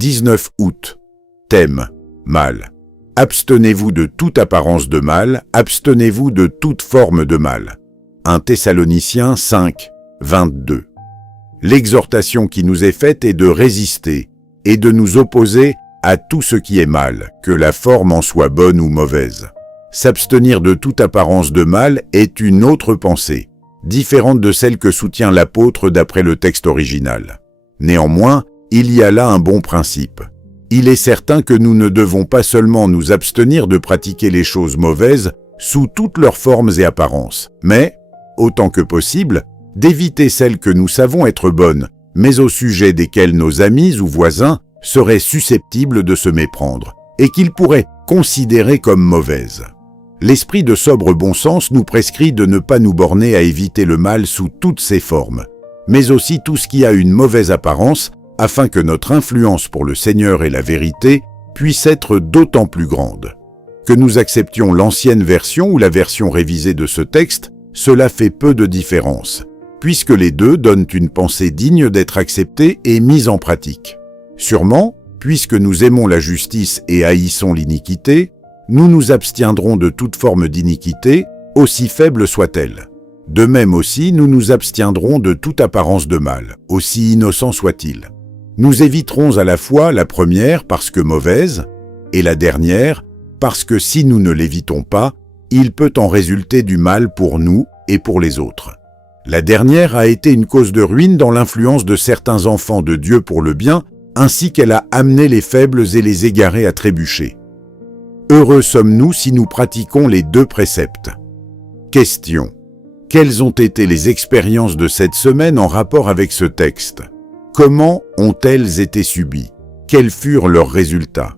19 août. Thème: mal. Abstenez-vous de toute apparence de mal, abstenez-vous de toute forme de mal. 1 Thessaloniciens 5, 22. L'exhortation qui nous est faite est de résister et de nous opposer à tout ce qui est mal, que la forme en soit bonne ou mauvaise. S'abstenir de toute apparence de mal est une autre pensée, différente de celle que soutient l'apôtre d'après le texte original. Néanmoins, il y a là un bon principe. Il est certain que nous ne devons pas seulement nous abstenir de pratiquer les choses mauvaises sous toutes leurs formes et apparences, mais, autant que possible, d'éviter celles que nous savons être bonnes, mais au sujet desquelles nos amis ou voisins seraient susceptibles de se méprendre, et qu'ils pourraient considérer comme mauvaises. L'esprit de sobre bon sens nous prescrit de ne pas nous borner à éviter le mal sous toutes ses formes, mais aussi tout ce qui a une mauvaise apparence, afin que notre influence pour le Seigneur et la vérité puisse être d'autant plus grande. Que nous acceptions l'ancienne version ou la version révisée de ce texte, cela fait peu de différence, puisque les deux donnent une pensée digne d'être acceptée et mise en pratique. Sûrement, puisque nous aimons la justice et haïssons l'iniquité, nous nous abstiendrons de toute forme d'iniquité, aussi faible soit-elle. De même aussi, nous nous abstiendrons de toute apparence de mal, aussi innocent soit-il. Nous éviterons à la fois la première parce que mauvaise, et la dernière parce que si nous ne l'évitons pas, il peut en résulter du mal pour nous et pour les autres. La dernière a été une cause de ruine dans l'influence de certains enfants de Dieu pour le bien, ainsi qu'elle a amené les faibles et les égarés à trébucher. Heureux sommes-nous si nous pratiquons les deux préceptes. Question: quelles ont été les expériences de cette semaine en rapport avec ce texte? Comment ont-elles été subies? Quels furent leurs résultats?